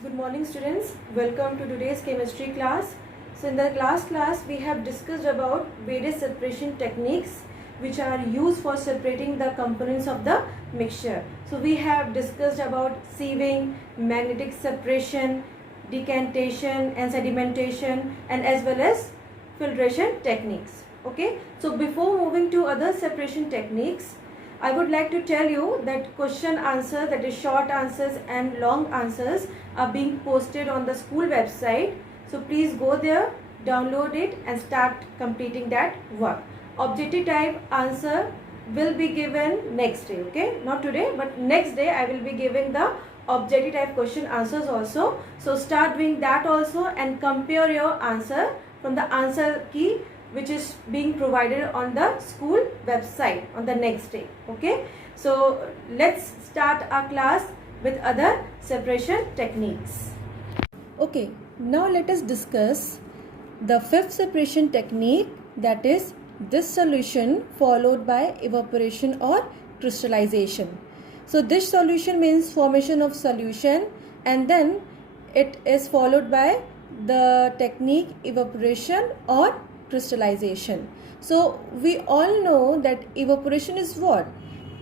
Good morning students, welcome to today's chemistry class. So in the last class we have discussed about various separation techniques which are used for separating the components of the mixture. So we have discussed about sieving, magnetic separation, decantation and sedimentation, and as well as filtration techniques. Okay, so before moving to other separation techniques, I would like to tell you that question answer, that is short answers and long answers, are being posted on the school website. So please go there, download it and start completing that work. Objective type answer will be given next day, okay? Not today, but next day I will be giving the objective type question answers also. So start doing that also and compare your answer from the answer key which is being provided on the school website on the next day. Okay, so let's start our class with other separation techniques. Okay, now let us discuss the fifth separation technique, that is dissolution followed by evaporation or crystallization. So this solution means formation of solution and then it is followed by the technique evaporation or crystallization. So we all know that evaporation is what?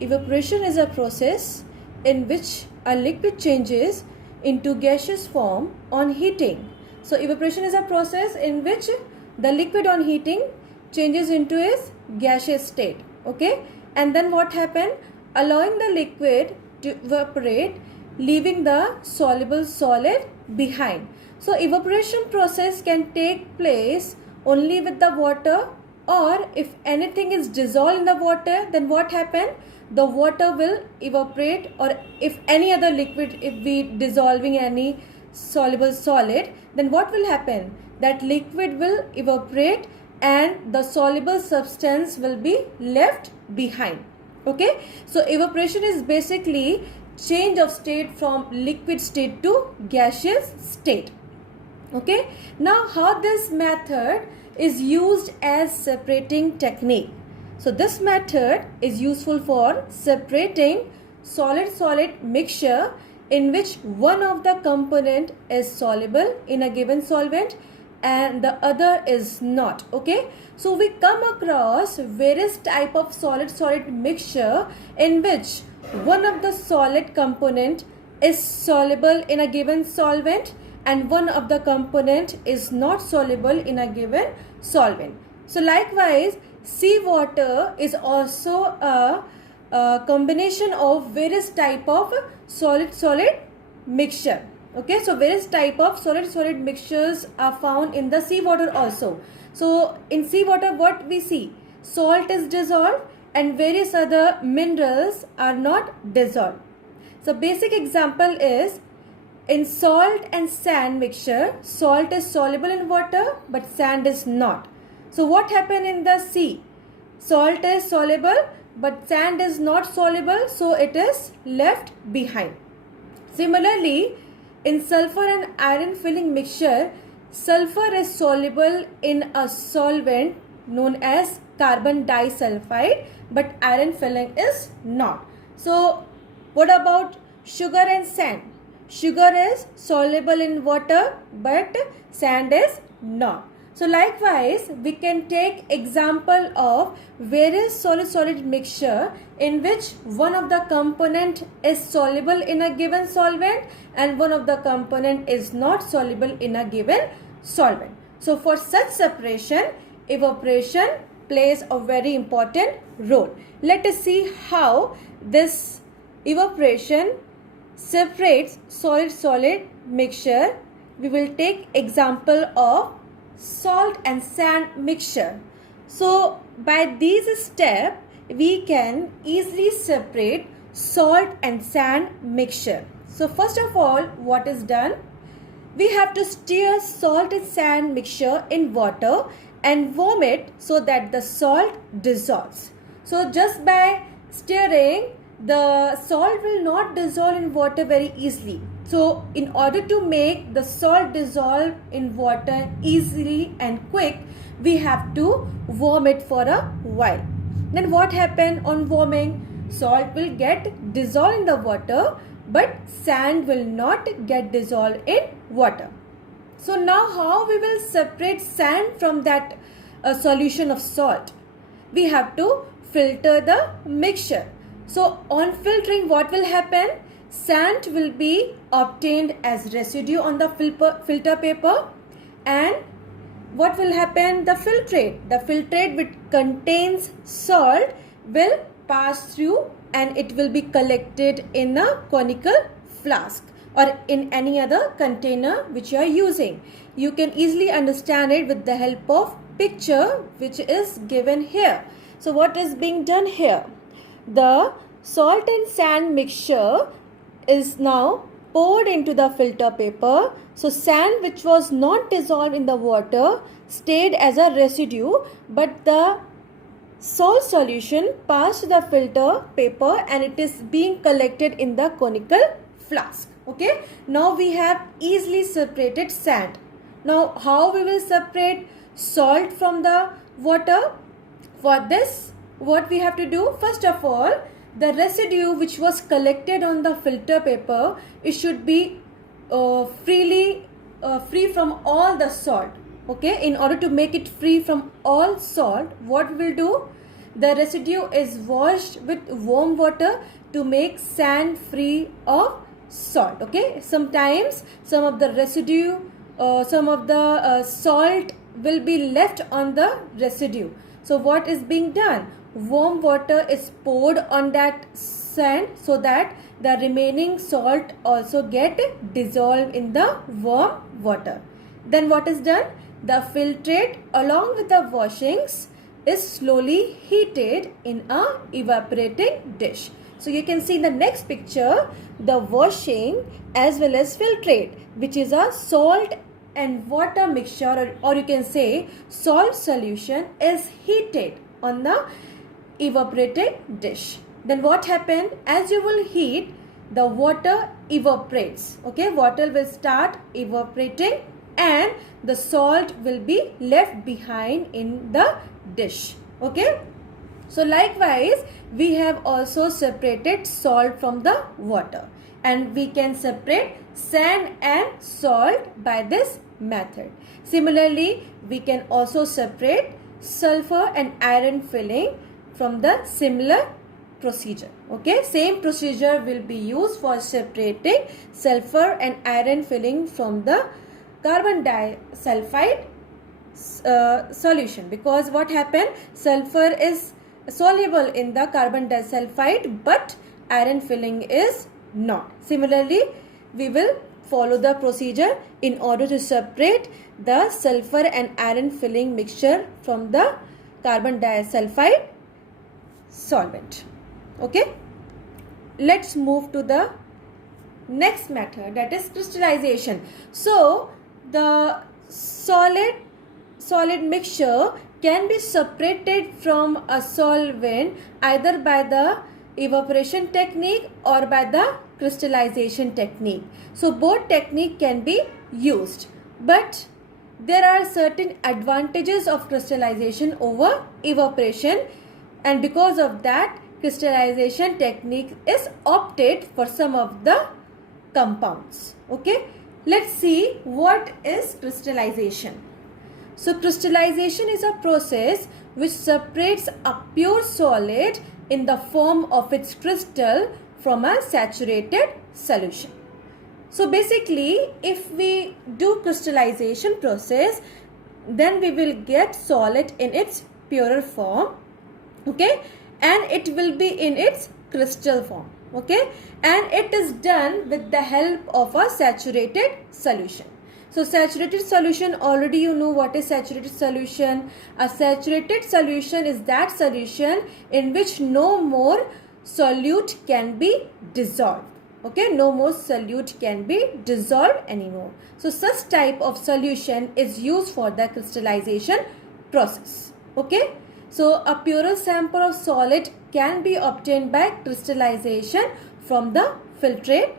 Evaporation is a process in which a liquid changes into gaseous form on heating. So evaporation is a process in which the liquid on heating changes into its gaseous state. Okay, and then what happened? Allowing the liquid to evaporate, leaving the soluble solid behind. So evaporation process can take place only with the water, or if anything is dissolved in the water, then what happen? The water will evaporate, or if any other liquid, if we dissolving any soluble solid, then what will happen? That liquid will evaporate and the soluble substance will be left behind. Okay, so evaporation is basically change of state from liquid state to gaseous state. Okay, now how this method is used as separating technique. So this method is useful for separating solid-solid mixture in which one of the component is soluble in a given solvent and the other is not. Okay, so we come across various type of solid-solid mixture in which one of the solid component is soluble in a given solvent and one of the component is not soluble in a given solvent. So likewise, seawater is also a combination of various type of solid-solid mixture. Okay, so various type of solid-solid mixtures are found in the seawater also. So in seawater what we see? Salt is dissolved and various other minerals are not dissolved. So basic example is in salt and sand mixture, salt is soluble in water but sand is not. So what happened in the sea? Salt is soluble but sand is not soluble, so it is left behind. Similarly, in sulfur and iron filling mixture, sulfur is soluble in a solvent known as carbon disulfide but iron filling is not. So what about sugar and sand? Sugar is soluble in water but sand is not. So likewise, we can take example of various solid-solid mixture in which one of the component is soluble in a given solvent and one of the component is not soluble in a given solvent. So for such separation, evaporation plays a very important role. Let us see how this evaporation separates solid-solid mixture. We will take example of salt and sand mixture. So by these steps we can easily separate salt and sand mixture. So first of all, what is done? We have to stir salt and sand mixture in water and warm it so that the salt dissolves. So just by stirring, the salt will not dissolve in water very easily. So in order to make the salt dissolve in water easily and quick, we have to warm it for a while. Then what happens on warming? Salt will get dissolved in the water but sand will not get dissolved in water. So now how we will separate sand from that solution of salt? We have to filter the mixture. So on filtering, what will happen? Sand will be obtained as residue on the filter paper, and what will happen? The filtrate which contains salt will pass through and it will be collected in a conical flask or in any other container which you are using. You can easily understand it with the help of picture which is given here. So what is being done here? The salt and sand mixture is now poured into the filter paper. So sand which was not dissolved in the water stayed as a residue, but the salt solution passed to the filter paper and it is being collected in the conical flask. Okay, now we have easily separated sand. Now how we will separate salt from the water? For this, what we have to do? First of all, the residue which was collected on the filter paper, it should be free from all the salt. Okay, in order to make it free from all salt, what we will do? The residue is washed with warm water to make sand free of salt. Okay, sometimes some of the residue, some of the salt will be left on the residue. So what is being done? Warm water is poured on that sand so that the remaining salt also get dissolved in the warm water. Then what is done? The filtrate along with the washings is slowly heated in a evaporating dish. So you can see in the next picture the washing as well as filtrate, which is a salt and water mixture, or you can say salt solution, is heated on the evaporating dish. Then what happened? As you will heat, the water evaporates. Okay, water will start evaporating and the salt will be left behind in the dish. Okay, so likewise we have also separated salt from the water, and we can separate sand and salt by this method. Similarly, we can also separate sulfur and iron filling from the similar procedure. Okay, same procedure will be used for separating sulfur and iron filling from the carbon disulfide solution, because what happened? Sulfur is soluble in the carbon disulfide but iron filling is not. Similarly, we will follow the procedure in order to separate the sulfur and iron filling mixture from the carbon disulfide solvent. Okay, let's move to the next method, that is crystallization. So the solid mixture can be separated from a solvent either by the evaporation technique or by the crystallization technique. So both technique can be used, but there are certain advantages of crystallization over evaporation, and because of that crystallization technique is opted for some of the compounds. Okay, let's see what is crystallization. So crystallization is a process which separates a pure solid in the form of its crystal from a saturated solution. So basically, if we do crystallization process, then we will get solid in its purer form. Okay, and it will be in its crystal form. Okay, and it is done with the help of a saturated solution. So saturated solution, already you know what is saturated solution. A saturated solution is that solution in which no more solute can be dissolved. Okay, no more solute can be dissolved anymore. So such type of solution is used for the crystallization process. Okay, so a purer sample of solid can be obtained by crystallization from the filtrate.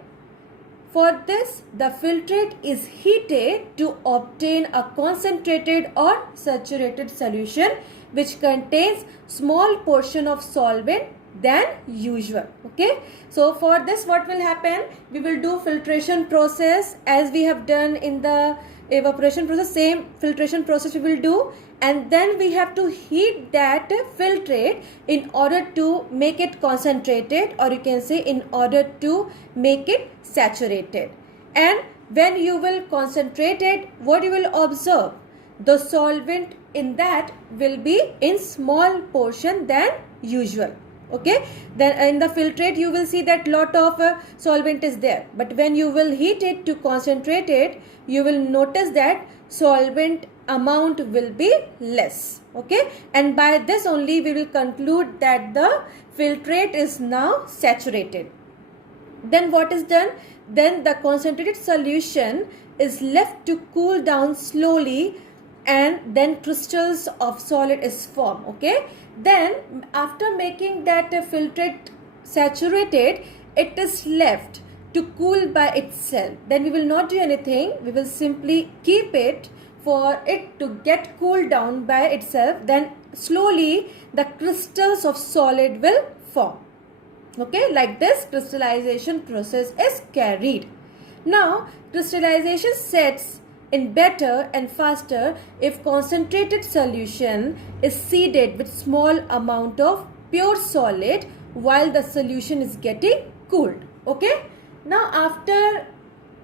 For this, the filtrate is heated to obtain a concentrated or saturated solution which contains small portion of solvent than usual. Okay, so for this what will happen, we will do filtration process as we have done in the evaporation process. Same filtration process we will do, and then we have to heat that filtrate in order to make it concentrated, or you can say in order to make it saturated. And when you will concentrate it, what you will observe, the solvent in that will be in small portion than usual. Okay, then in the filtrate you will see that lot of solvent is there, but when you will heat it to concentrate it, you will notice that solvent amount will be less. Okay, and by this only we will conclude that the filtrate is now saturated. Then what is done, then the concentrated solution is left to cool down slowly, and then crystals of solid is formed. Okay, then after making that filtrate saturated, it is left to cool by itself. Then we will not do anything, we will simply keep it for it to get cooled down by itself. Then slowly the crystals of solid will form. Okay, like this crystallization process is carried. Now crystallization sets in better and faster if concentrated solution is seeded with small amount of pure solid while the solution is getting cooled. Okay, now after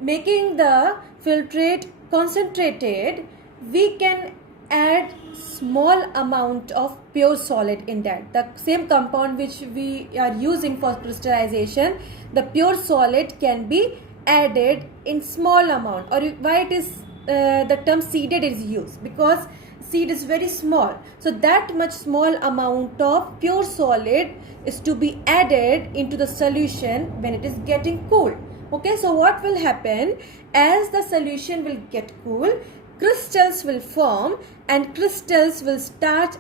making the filtrate concentrated, we can add small amount of pure solid in that. The same compound which we are using for crystallization, the pure solid can be added in small amount. Or why it is the term seeded is used, because seed is very small, so that much small amount of pure solid is to be added into the solution when it is getting cooled. Okay, so what will happen, as the solution will get cool, crystals will form, and crystals will start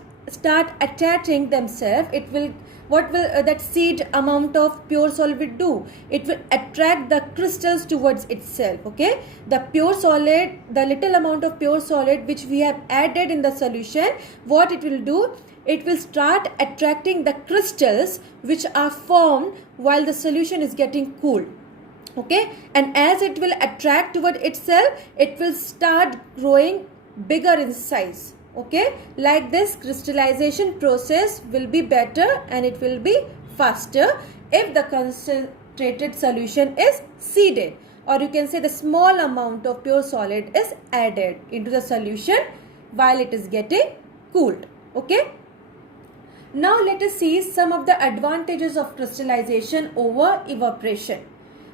attaching themselves. It will, what will that seed amount of pure solid will do, it will attract the crystals towards itself. Okay, the pure solid, the little amount of pure solid which we have added in the solution, what it will do, it will start attracting the crystals which are formed while the solution is getting cooled. Okay, and as it will attract toward itself, it will start growing bigger in size. Okay, like this crystallization process will be better and it will be faster if the concentrated solution is seeded, or you can say the small amount of pure solid is added into the solution while it is getting cooled. Okay, now let us see some of the advantages of crystallization over evaporation.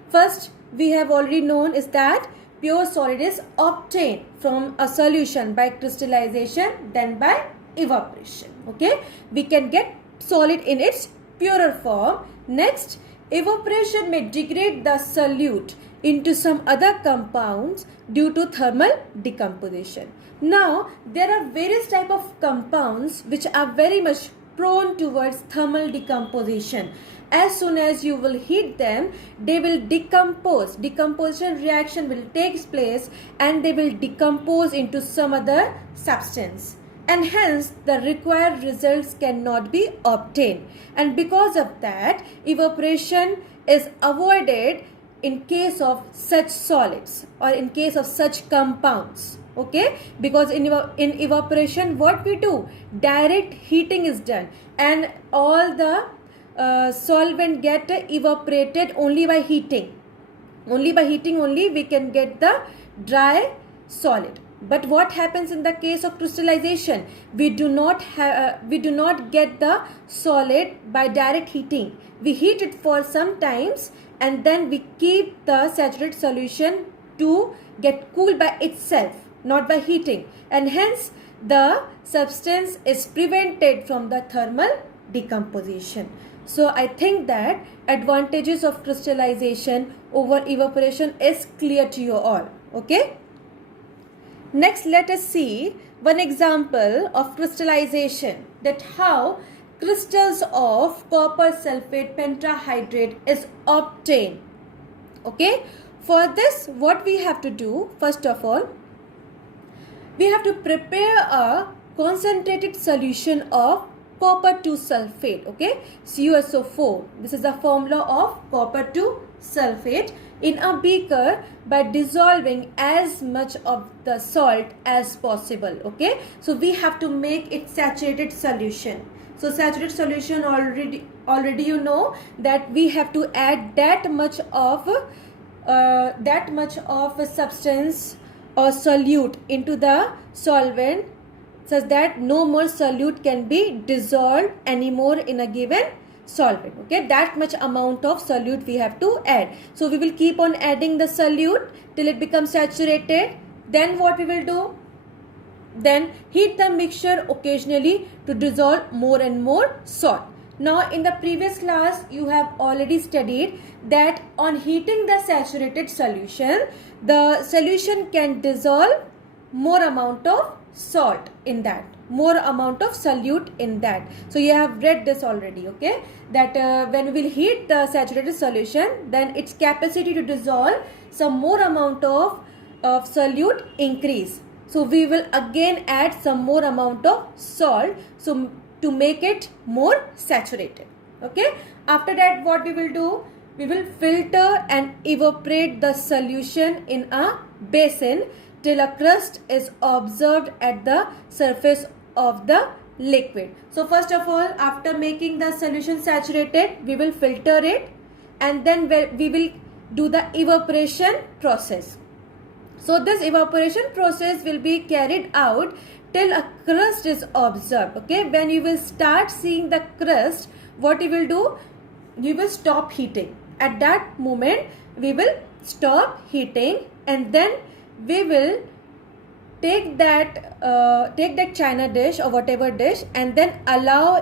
First, we have already known is that pure solid is obtained from a solution by crystallization than by evaporation. Okay, we can get solid in its purer form. Next, evaporation may degrade the solute into some other compounds due to thermal decomposition. Now, there are various type of compounds which are very much prone towards thermal decomposition. As soon as you will heat them, they will decompose. Decomposition reaction will take place and they will decompose into some other substance. And hence, the required results cannot be obtained. And because of that, evaporation is avoided in case of such solids or in case of such compounds. Okay, because in evaporation, what we do? Direct heating is done and all the solvent get evaporated only by heating. Only by heating only we can get the dry solid. But what happens in the case of crystallization? We do not get the solid by direct heating. We heat it for some times and then we keep the saturated solution to get cool by itself, not by heating, and hence the substance is prevented from the thermal decomposition. So I think that advantages of crystallization over evaporation is clear to you all. Okay. Next, let us see one example of crystallization, that how crystals of copper sulfate pentahydrate is obtained. Okay. For this, what we have to do, first of all, we have to prepare a concentrated solution of copper 2 sulfate, okay, CuSO4. This is the formula of copper 2 sulfate in a beaker by dissolving as much of the salt as possible, okay. So we have to make it saturated solution. So saturated solution, already you know that we have to add that much of a substance or solute into the solvent, such that no more solute can be dissolved anymore in a given solvent, okay. That much amount of solute we have to add. So we will keep on adding the solute till it becomes saturated. Then what we will do? Then heat the mixture occasionally to dissolve more and more salt. Now in the previous class you have already studied that on heating the saturated solution, the solution can dissolve more amount of salt in that, more amount of solute in that. So you have read this already, okay, that when we will heat the saturated solution, then its capacity to dissolve some more amount of solute increase. So we will again add some more amount of salt, so to make it more saturated, okay. After that what we will do? We will filter and evaporate the solution in a basin till a crust is observed at the surface of the liquid. So first of all, after making the solution saturated, we will filter it, and then we will do the evaporation process. So this evaporation process will be carried out till a crust is observed, okay. When you will start seeing the crust, what you will do? You will stop heating. At that moment we will stop heating, and then we will take that china dish or whatever dish, and then allow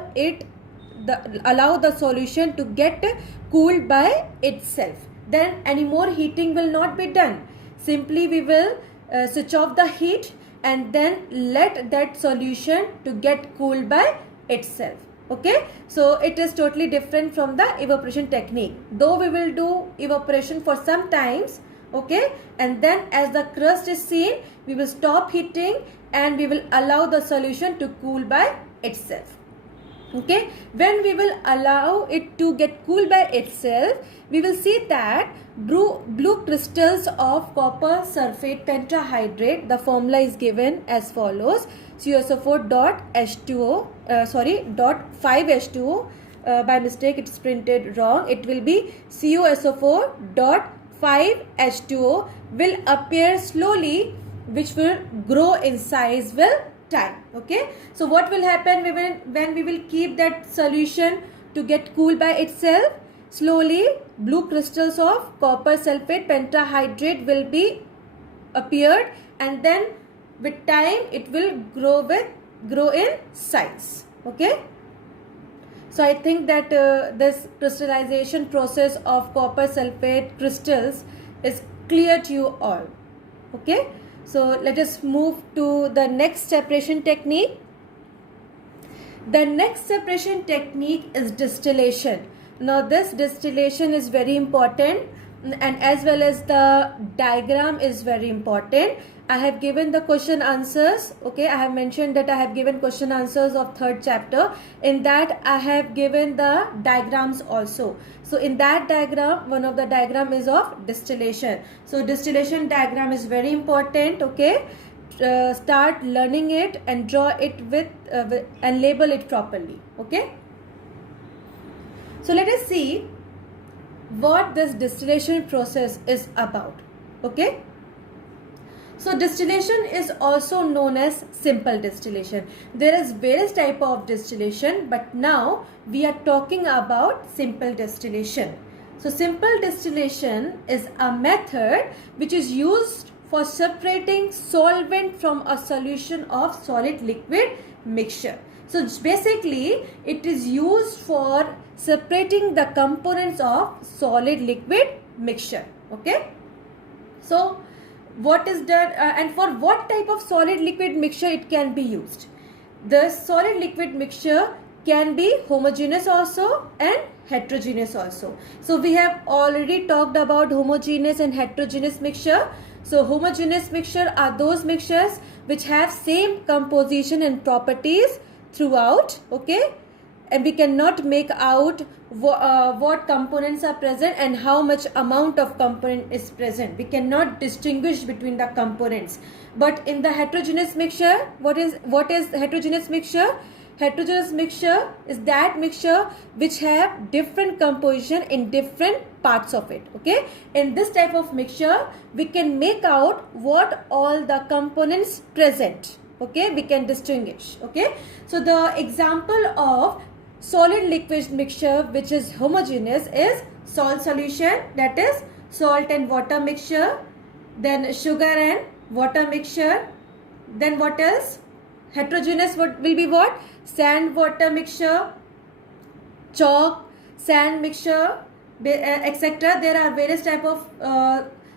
the solution to get cooled by itself. Then any more heating will not be done. Simply we will switch off the heat and then let that solution to get cooled by itself, okay. So it is totally different from the evaporation technique, though we will do evaporation for some times, okay, and then as the crust is seen, we will stop heating and we will allow the solution to cool by itself, okay. When we will allow it to get cool by itself, we will see that blue crystals of copper sulfate pentahydrate, the formula is given as follows: CuSO4 dot H2O, dot 5H2O, by mistake it's printed wrong, it will be CuSO4 dot 5H2O will appear slowly, which will grow in size with time, okay. So what will happen? When we will keep that solution to get cool by itself, slowly blue crystals of copper sulfate pentahydrate will be appeared, and then with time it will grow in size, okay. So I think that this crystallization process of copper sulfate crystals is clear to you all, okay. So let us move to the next separation technique. The next separation technique is distillation. Now this distillation is very important, and as well as the diagram is very important. I have given the question answers, okay. I have mentioned that I have given question answers of 3rd chapter. In that I have given the diagrams also. So in that diagram, one of the diagram is of distillation. So distillation diagram is very important, okay. Start learning it and draw it with and label it properly, okay. So let us see what this distillation process is about, okay. So distillation is also known as simple distillation. There is various type of distillation, but now we are talking about simple distillation. So simple distillation is a method which is used for separating solvent from a solution of solid liquid mixture. So basically it is used for separating the components of solid liquid mixture, okay. So what is done and for what type of solid liquid mixture it can be used? The solid liquid mixture can be homogeneous also and heterogeneous also. So we have already talked about homogeneous and heterogeneous mixture. So homogeneous mixture are those mixtures which have same composition and properties throughout, okay. and we cannot make out what components are present and how much amount of component is present. We cannot distinguish between the components. But in the heterogeneous mixture, what is heterogeneous mixture? Heterogeneous mixture is that mixture which have different composition in different parts of it. Okay, in this type of mixture we can make out what all the components present. Okay, we can distinguish. Okay, so the example of solid liquid mixture which is homogeneous is salt solution, that is salt and water mixture, then sugar and water mixture, then what else? Heterogeneous will be what? Sand water mixture, chalk, sand mixture, etc. There are various type of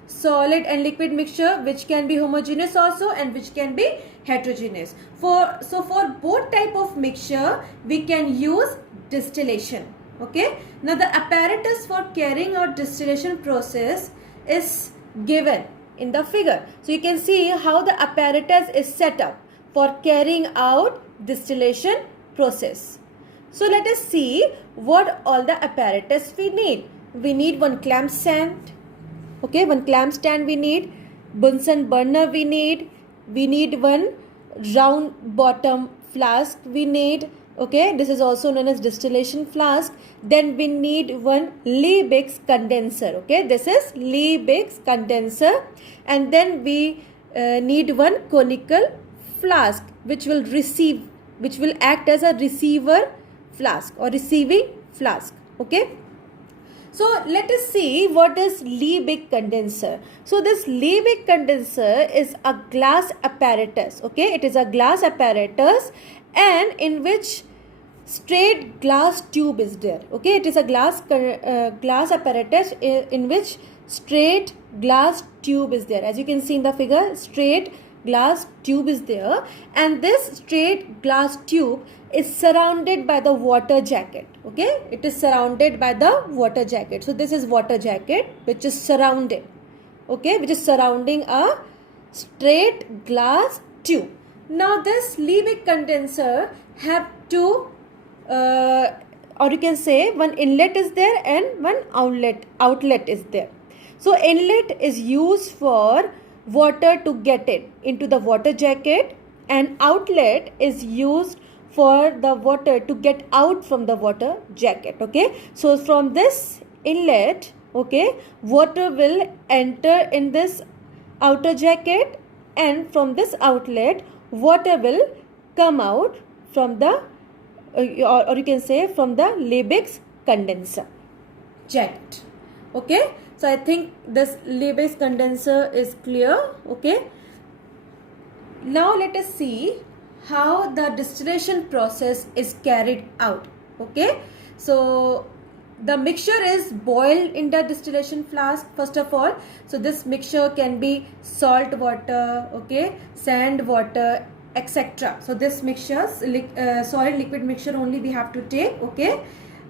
solid and liquid mixture which can be homogeneous also and which can be heterogeneous. So for both type of mixture we can use distillation. Okay. Now the apparatus for carrying out distillation process is given in the figure. So you can see how the apparatus is set up for carrying out distillation process. So let us see what all the apparatus we need. We need one clamp stand. Okay, one clamp stand we need. Bunsen burner we need. We need one round bottom flask we need. Okay, this is also known as distillation flask. Then we need one Liebig's condenser. Okay, this is Liebig's condenser. And then we need one conical flask which will act as a receiver flask or receiving flask. Okay, so let us see what is Liebig condenser. So this Liebig condenser is a glass apparatus. Okay, it is a glass apparatus and in which straight glass tube is there. Okay, it is a glass apparatus in which straight glass tube is there. As you can see in the figure, straight glass tube is there, and this straight glass tube is surrounded by the water jacket. Okay, it is surrounded by the water jacket. So this is water jacket which is surrounded. Okay, which is surrounding a straight glass tube. Now this Liebig condenser have two or you can say one inlet is there and one outlet is there. So inlet is used for water to get it into the water jacket, and outlet is used for the water to get out from the water jacket. Okay, so from this inlet, okay, water will enter in this outer jacket, and from this outlet water will come out from the or you can say from the Liebig's condenser jacket. Okay, so I think this Liebig's condenser is clear. Okay, now let us see how the distillation process is carried out. Okay, so the mixture is boiled in the distillation flask first of all. So this mixture can be salt water, okay, sand water, etc. So this mixture, solid liquid mixture only we have to take. Okay,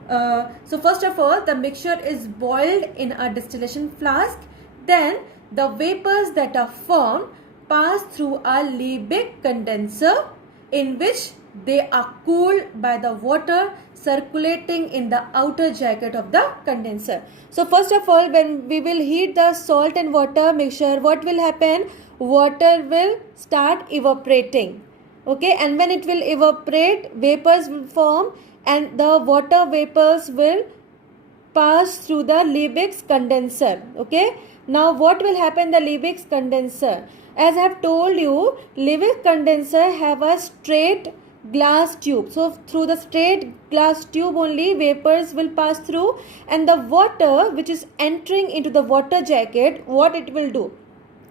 so first of all the mixture is boiled in a distillation flask. Then the vapors that are formed pass through a Liebig condenser in which they are cooled by the water circulating in the outer jacket of the condenser. So first of all, when we will heat the salt and water mixture, what will happen? Water will start evaporating. Okay, and when it will evaporate, vapors will form and the water vapors will pass through the Liebig's condenser. Okay, now what will happen the Liebig's condenser? As I have told you, Liebig condenser have a straight glass tube. So through the straight glass tube only vapors will pass through, and the water which is entering into the water jacket, what it will do?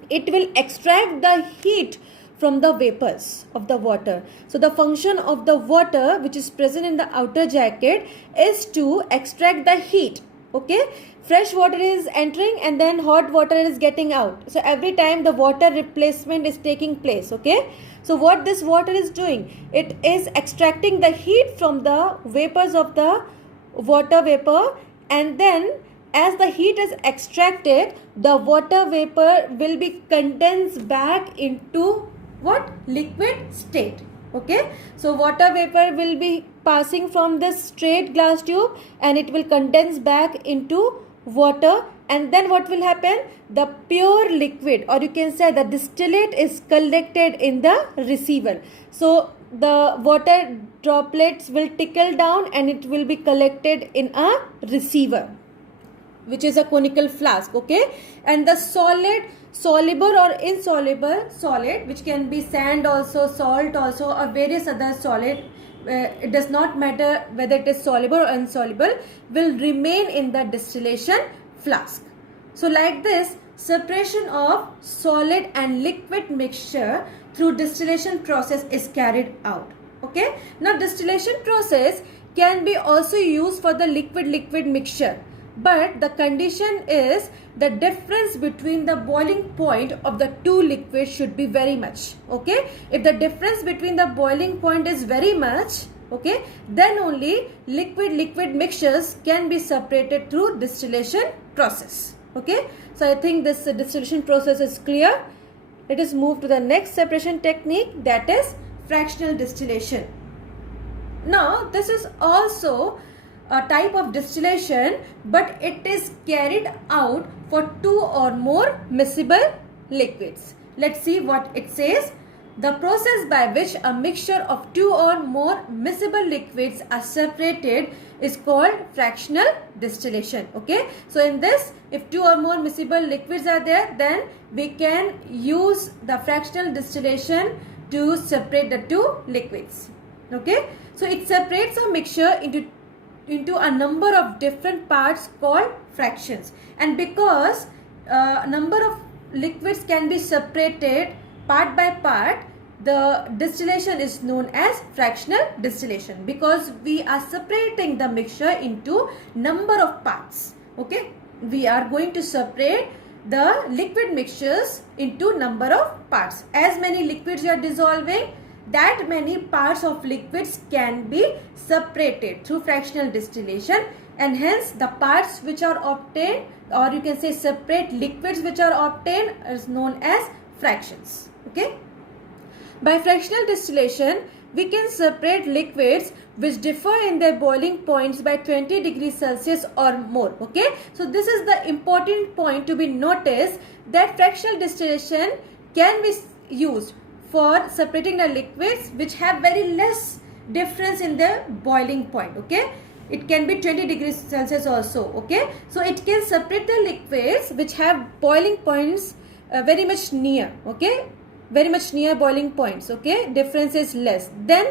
It will extract the heat from the vapors of the water. So the function of the water which is present in the outer jacket is to extract the heat. Okay, fresh water is entering and then hot water is getting out. So every time the water replacement is taking place. Okay, so what this water is doing? It is extracting the heat from the vapors of the water vapor, and then as the heat is extracted, the water vapor will be condensed back into what? Liquid state. Okay, so water vapor will be passing from this straight glass tube and it will condense back into water, and then what will happen? The pure liquid, or you can say the distillate, is collected in the receiver. So the water droplets will trickle down and it will be collected in a receiver, which is a conical flask. Okay, and the solid, soluble or insoluble solid, which can be sand also, salt also, or various other solid, it does not matter whether it is soluble or insoluble, will remain in the distillation flask. So like this, separation of solid and liquid mixture through distillation process is carried out. Okay, now distillation process can be also used for the liquid mixture, but the condition is the difference between the boiling point of the two liquids should be very much. Okay, if the difference between the boiling point is very much, okay, then only liquid mixtures can be separated through distillation process. Okay, so I think this distillation process is clear. Let us move to the next separation technique, that is fractional distillation. Now this is also a type of distillation, but it is carried out for two or more miscible liquids. Let's see what it says. The process by which a mixture of two or more miscible liquids are separated is called fractional distillation. Okay, so in this, if two or more miscible liquids are there, then we can use the fractional distillation to separate the two liquids. Okay, so it separates a mixture into a number of different parts called fractions, and because number of liquids can be separated part by part, the distillation is known as fractional distillation, because we are separating the mixture into number of parts. Okay, we are going to separate the liquid mixtures into number of parts. As many liquids you are dissolving, that many parts of liquids can be separated through fractional distillation, and hence the parts which are obtained, or you can say separate liquids which are obtained, is known as fractions. Okay, by fractional distillation we can separate liquids which differ in their boiling points by 20 degrees Celsius or more. Okay, so this is the important point to be noticed, that fractional distillation can be used for separating the liquids which have very less difference in their boiling point. Okay, it can be 20 degrees Celsius also. Okay, so it can separate the liquids which have boiling points very much near. Okay, very much near boiling points. Okay, difference is less, then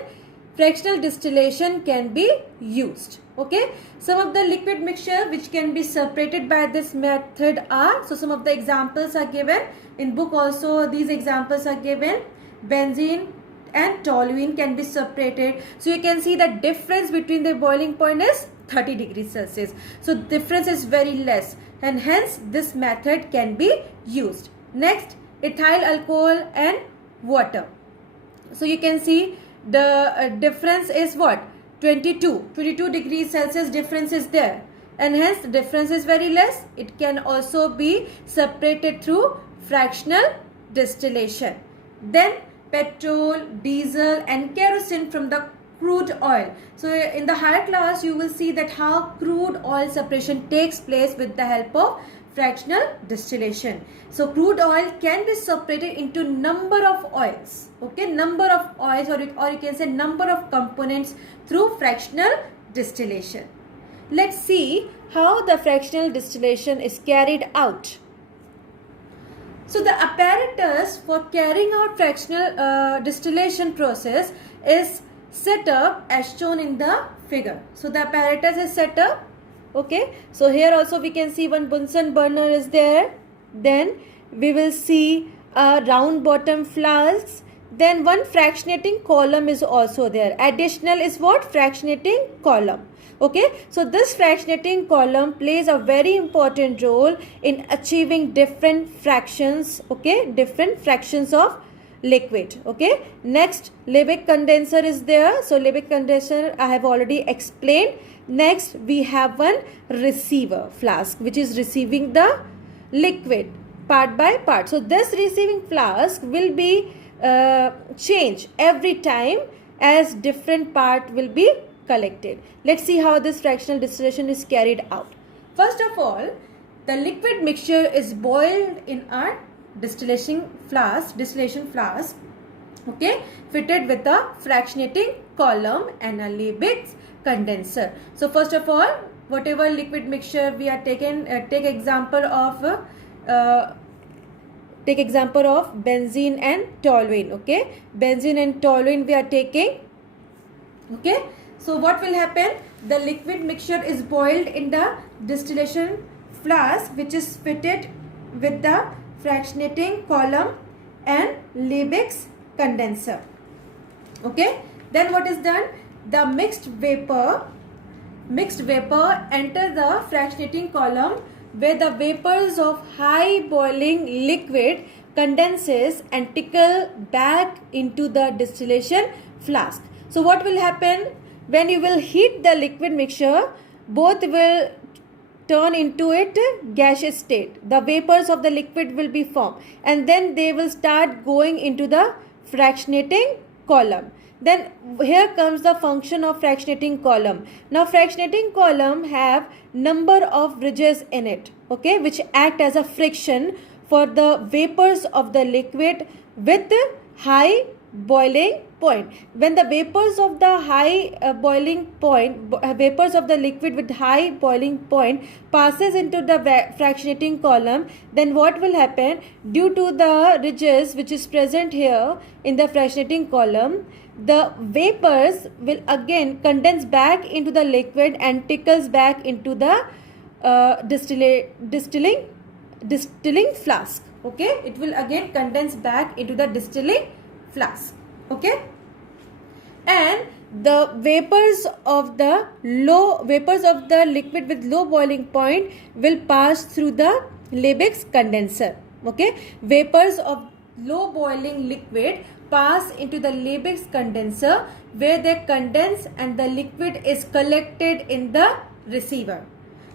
fractional distillation can be used. Okay, some of the liquid mixture which can be separated by this method are, so some of the examples are given in book also, these examples are given. Benzene and toluene can be separated. So you can see the difference between the boiling point is 30 degrees Celsius. So difference is very less, and hence this method can be used. Next, ethyl alcohol and water. So you can see the difference is what? 22 degrees Celsius difference is there, and hence the difference is very less. It can also be separated through fractional distillation. Then petrol, diesel and kerosene from the crude oil. So in the higher class you will see that how crude oil separation takes place with the help of fractional distillation. So crude oil can be separated into number of oils. Okay, number of oils, or you can say number of components through fractional distillation. Let's see how the fractional distillation is carried out. So the apparatus for carrying out fractional distillation process is set up as shown in the figure. So the apparatus is set up. Okay, so here also we can see one Bunsen burner is there. Then we will see a round bottom flask. Then one fractionating column is also there. Additional is what? Fractionating column. Okay, so this fractionating column plays a very important role in achieving different fractions. Okay, different fractions of liquid. Okay, next Liebig condenser is there. So Liebig condenser I have already explained. Next we have one receiver flask which is receiving the liquid part by part. So this receiving flask will be changed every time as different part will be collected. Let's see how this fractional distillation is carried out. First of all, the liquid mixture is boiled in a distillation flask, okay, fitted with a fractionating column and a Liebig's condenser. So first of all, whatever liquid mixture we are taking, take example of benzene and toluene. Okay, benzene and toluene we are taking. Okay, so what will happen? The liquid mixture is boiled in the distillation flask, which is fitted with the fractionating column and Liebig's condenser. Okay, then what is done? The mixed vapor enter the fractionating column, where the vapors of high boiling liquid condenses and trickle back into the distillation flask. So what will happen? When you will heat the liquid mixture, both will turn into it gaseous state. The vapors of the liquid will be formed, and then they will start going into the fractionating column. Then here comes the function of fractionating column. Now fractionating column have number of ridges in it, okay, which act as a friction for the vapors of the liquid with high boiling point. When the vapors of the vapors of the liquid with high boiling point passes into the fractionating column, then what will happen? Due to the ridges which is present here in the fractionating column, the vapors will again condense back into the liquid and trickles back into the distilling flask. Okay, it will again condense back into the distilling flask. Okay, and the vapors of the liquid with low boiling point will pass through the Liebig's condenser. Okay, vapors of low boiling liquid pass into the Liebig's condenser, where they condense and the liquid is collected in the receiver.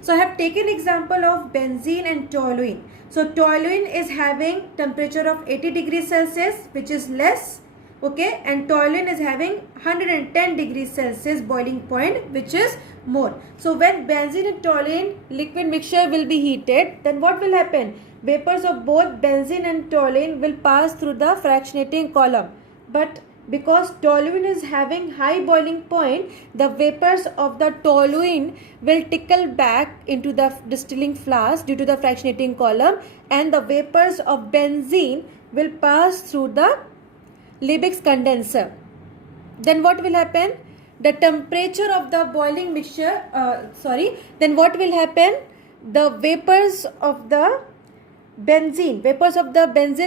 So I have taken example of benzene and toluene. So toluene is having temperature of 80 degrees Celsius, which is less, okay, and toluene is having 110 degrees Celsius boiling point, which is more. So when benzene and toluene liquid mixture will be heated, then what will happen? Vapors of both benzene and toluene will pass through the fractionating column, but because toluene is having high boiling point, the vapors of the toluene will trickle back into the distilling flask due to the fractionating column, and the vapors of benzene will pass through the Liebig's condenser. Then what will happen? The temperature of the boiling mixture, then what will happen? The vapors of the benzene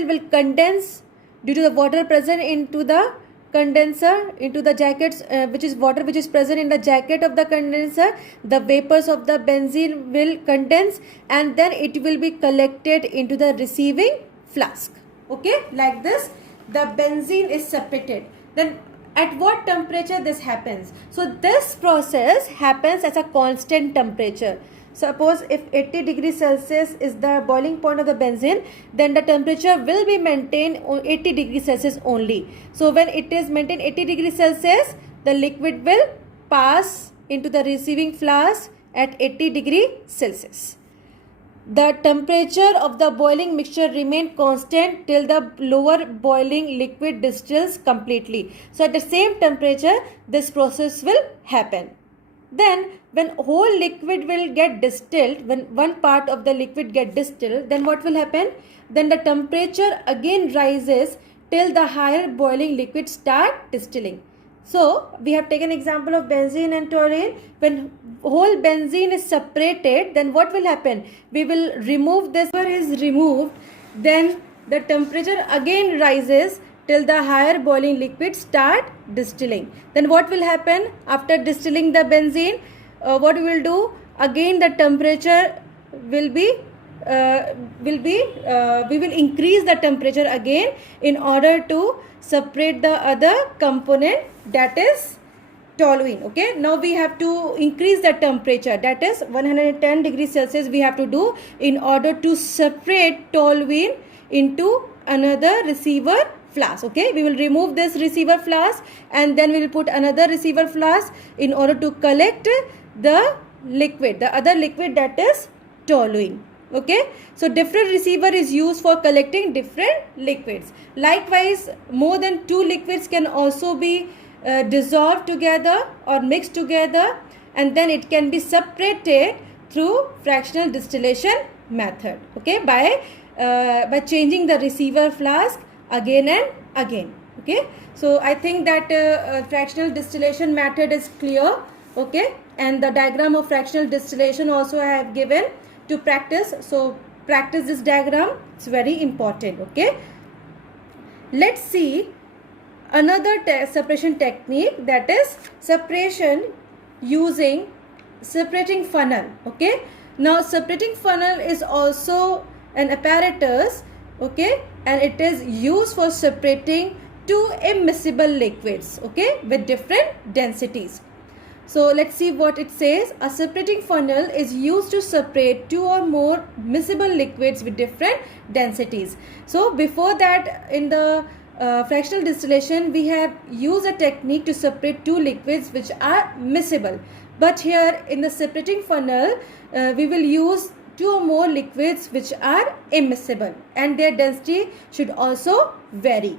will condense due to the water present into the condenser, into the jackets, which is water which is present in the jacket of the condenser. The vapors of the benzene will condense, and then it will be collected into the receiving flask. Okay, like this the benzene is separated. Then at what temperature this happens? So this process happens at a constant temperature. Suppose if 80 degrees Celsius is the boiling point of the benzene, then the temperature will be maintained 80 degrees Celsius only. So when it is maintained 80 degrees Celsius, the liquid will pass into the receiving flask at 80 degrees Celsius. The temperature of the boiling mixture remains constant till the lower boiling liquid distills completely. So at the same temperature, this process will happen. Then when whole liquid will get distilled, when one part of the liquid get distilled, then what will happen? Then the temperature again rises till the higher boiling liquid start distilling. So we have taken example of benzene and toluene. When whole benzene is separated, then what will happen? We will remove this. When is removed, then the temperature again rises till the higher boiling liquid start distilling. Then what will happen after distilling the benzene? What we will do? Again the temperature will be we will increase the temperature again in order to separate the other component, that is toluene. Okay, now we have to increase the temperature, that is 110 degrees Celsius we have to do in order to separate toluene into another receiver flask. Okay, we will remove this receiver flask and then we will put another receiver flask in order to collect the liquid, the other liquid, that is toluene. Okay, so different receiver is used for collecting different liquids. Likewise, more than two liquids can also be dissolved together or mixed together, and then it can be separated through fractional distillation method. Okay, by changing the receiver flask again and again. Okay, so I think that fractional distillation method is clear. Okay, and the diagram of fractional distillation also I have given to practice. So practice this diagram, it's very important. Okay, let's see another separation technique, that is separation using separating funnel. Okay, now separating funnel is also an apparatus, okay, and it is used for separating two immiscible liquids, okay, with different densities. So let's see what it says. A separating funnel is used to separate two or more miscible liquids with different densities. So before that, in the fractional distillation, we have used a technique to separate two liquids which are miscible. But here in the separating funnel, we will use two or more liquids which are immiscible, and their density should also vary.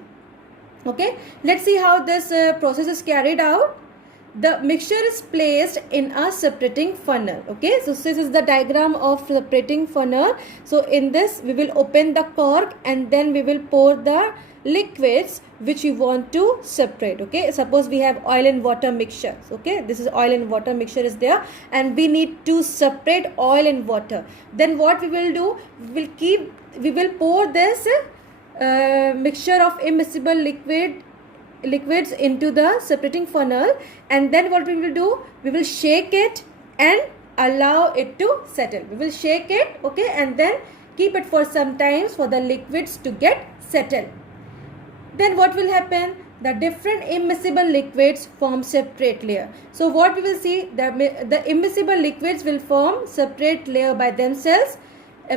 Okay, let's see how this process is carried out. The mixture is placed in a separating funnel. Okay, so this is the diagram of separating funnel. So in this, we will open the cork and then we will pour the liquids which we want to separate. Okay, suppose we have oil and water mixture. Okay, this is oil and water mixture is there, and we need to separate oil and water. Then what we will do, we will pour this mixture of immiscible liquids into the separating funnel, and then what we will do, we will shake it and allow it to settle. We will shake it, okay, and then keep it for some time for the liquids to get settled. Then what will happen, the different immiscible liquids form separate layer. So what we will see, the immiscible liquids will form separate layer by themselves,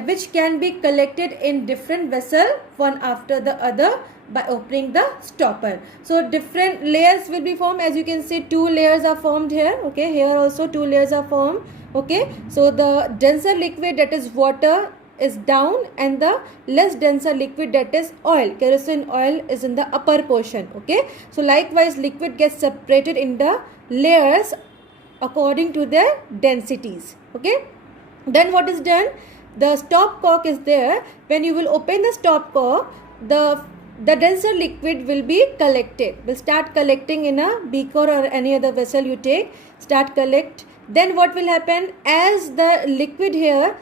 which can be collected in different vessel one after the other by opening the stopper. So different layers will be formed. As you can see, two layers are formed here. Okay, here also two layers are formed. Okay, so the denser liquid, that is water, is down, and the less denser liquid, that is oil, kerosene oil, is in the upper portion. Okay, so likewise liquid gets separated in the layers according to their densities. Okay, then what is done, the stop cork is there. When you will open the stop cork, the denser liquid will be collected, will start collecting in a beaker or any other vessel you take, start collect. Then what will happen, as the liquid here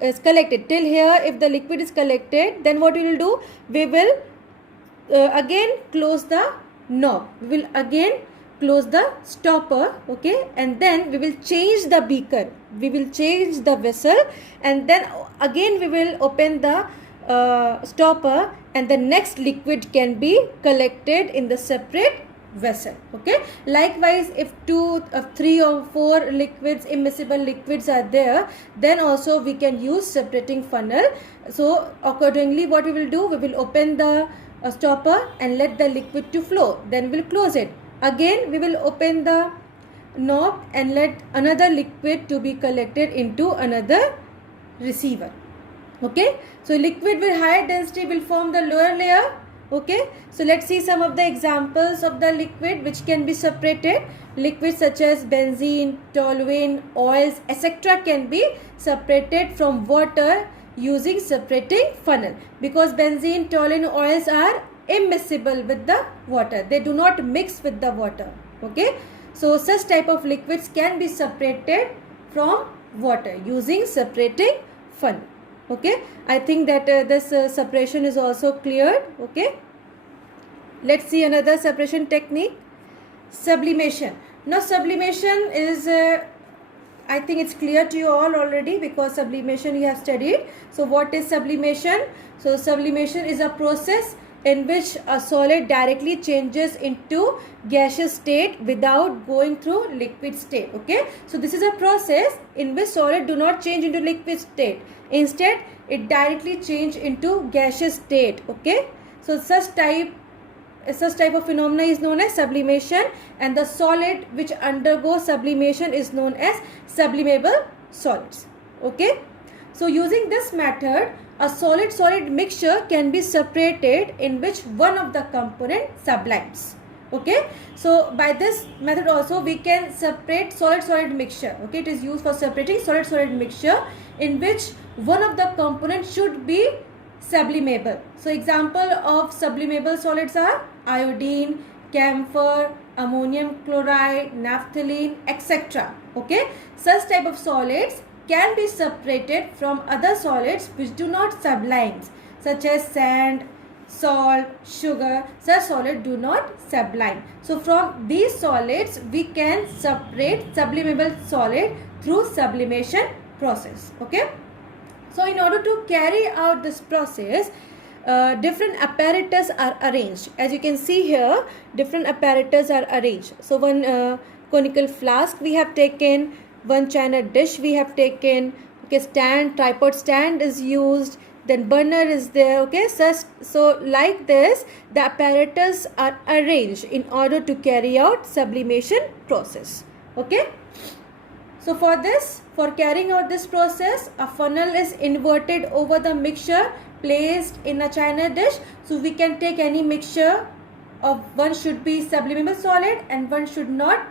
is collected, till here if the liquid is collected, then what we will do, we will again close the knob, we will again close the stopper, okay, and then we will change the beaker, we will change the vessel, and then again we will open the stopper, and the next liquid can be collected in the separate vessel. Okay, likewise if 2, 3 or 4 liquids, immiscible liquids are there, then also we can use separating funnel. So accordingly what we will do, we will open the stopper and let the liquid to flow, then we will close it. Again we will open the knob and let another liquid to be collected into another receiver. Okay, so liquid with higher density will form the lower layer. Okay, so let's see some of the examples of the liquid which can be separated. Liquids such as benzene, toluene, oils, etc. can be separated from water using separating funnel, because benzene, toluene, oils are immiscible with the water, they do not mix with the water. Okay, so such type of liquids can be separated from water using separating funnel. Okay, I think that this separation is also cleared. Okay, let's see another separation technique, sublimation. Now sublimation is I think it's clear to you all already, because sublimation you have studied. So what is sublimation? So sublimation is a process in which a solid directly changes into gaseous state without going through liquid state. Okay, so this is a process in which solid do not change into liquid state, instead it directly change into gaseous state. Okay, so such type such type of phenomena is known as sublimation, and the solid which undergoes sublimation is known as sublimable solids. Okay, so using this method, a solid-solid mixture can be separated in which one of the component sublimes. Okay, so by this method also we can separate solid-solid mixture. Okay, it is used for separating solid-solid mixture in which one of the components should be sublimable. So example of sublimable solids are iodine, camphor, ammonium chloride, naphthalene, etc. Okay, such type of solids can be separated from other solids which do not sublime, such as sand, salt, sugar. Such solids do not sublime. So from these solids we can separate sublimable solid through sublimation process. Okay, so in order to carry out this process, different apparatus are arranged. As you can see here, different apparatus are arranged. So one conical flask we have taken, one china dish we have taken. Okay, stand, tripod stand is used, then burner is there. Okay, so like this the apparatus are arranged in order to carry out sublimation process. Okay, so for carrying out this process, a funnel is inverted over the mixture placed in a china dish. So we can take any mixture of one should be sublimable solid and one should not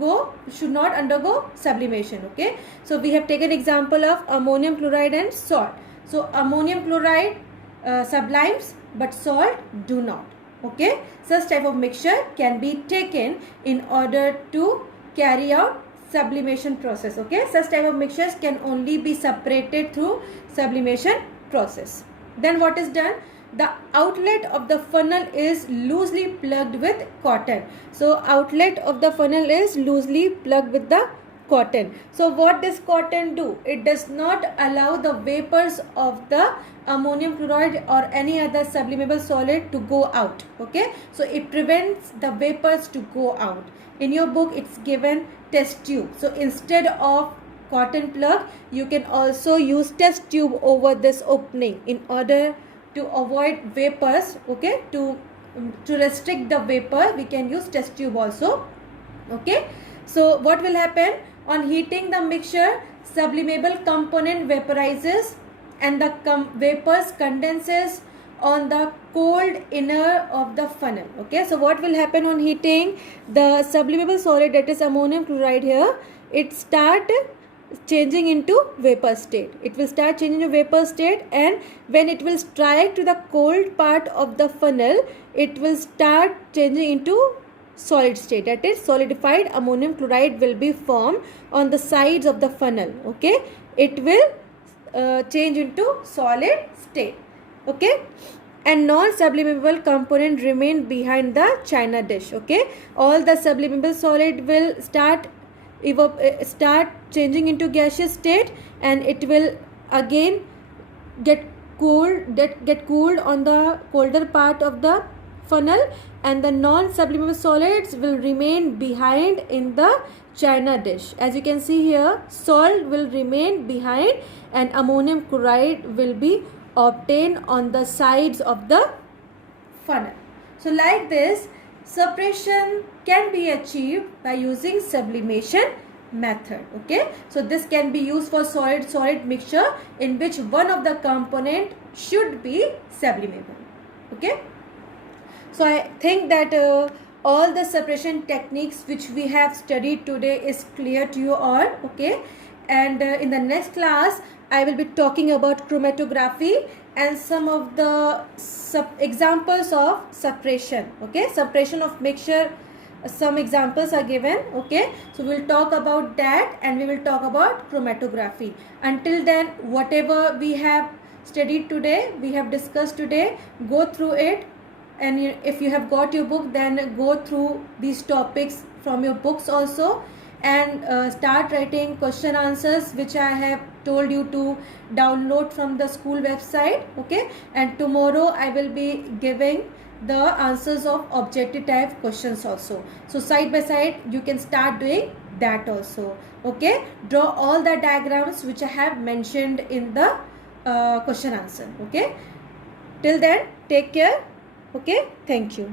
undergo sublimation. Okay, so we have taken example of ammonium chloride and salt. So ammonium chloride sublimes but salt do not. Okay, such type of mixture can be taken in order to carry out sublimation process. Okay, such type of mixtures can only be separated through sublimation process. Then what is done? The outlet of the funnel is loosely plugged with cotton. So outlet of the funnel is loosely plugged with the cotton. So what does cotton do? It does not allow the vapors of the ammonium chloride or any other sublimable solid to go out. Okay, so it prevents the vapors to go out. In your book it's given test tube. So instead of cotton plug, you can also use test tube over this opening in order to avoid vapors. Okay, to restrict the vapor we can use test tube also. Okay, so what will happen? On heating the mixture, sublimable component vaporizes and the vapors condenses on the cold inner of the funnel. Okay, so what will happen on heating? The sublimable solid, that is ammonium chloride here, it start changing into vapor state. It will start changing to vapor state, and when it will strike to the cold part of the funnel, it will start changing into solid state. That is solidified ammonium chloride will be formed on the sides of the funnel. Okay, it will change into solid state. Okay, and non-sublimable component remain behind the china dish. Okay, all the sublimable solid will start changing into gaseous state, and it will again get cooled on the colder part of the funnel, and the non-sublimable solids will remain behind in the china dish. As you can see here, salt will remain behind and ammonium chloride will be obtained on the sides of the funnel. So like this, separation can be achieved by using sublimation method. Okay, so this can be used for solid mixture in which one of the component should be sublimable. Okay, so I think that all the separation techniques which we have studied today is clear to you all. Okay, and in the next class I will be talking about chromatography and some of the examples of separation. Okay, separation of mixture, some examples are given. Okay, so we'll talk about that and we will talk about chromatography. Until then, whatever we have studied today, we have discussed today, go through it, and if you have got your book, then go through these topics from your books also, and start writing question answers which I have told you to download from the school website. Okay, and tomorrow I will be giving the answers of objective type questions also. So side by side you can start doing that also. Okay, draw all the diagrams which I have mentioned in the question answer. Okay, till then take care. Okay, thank you.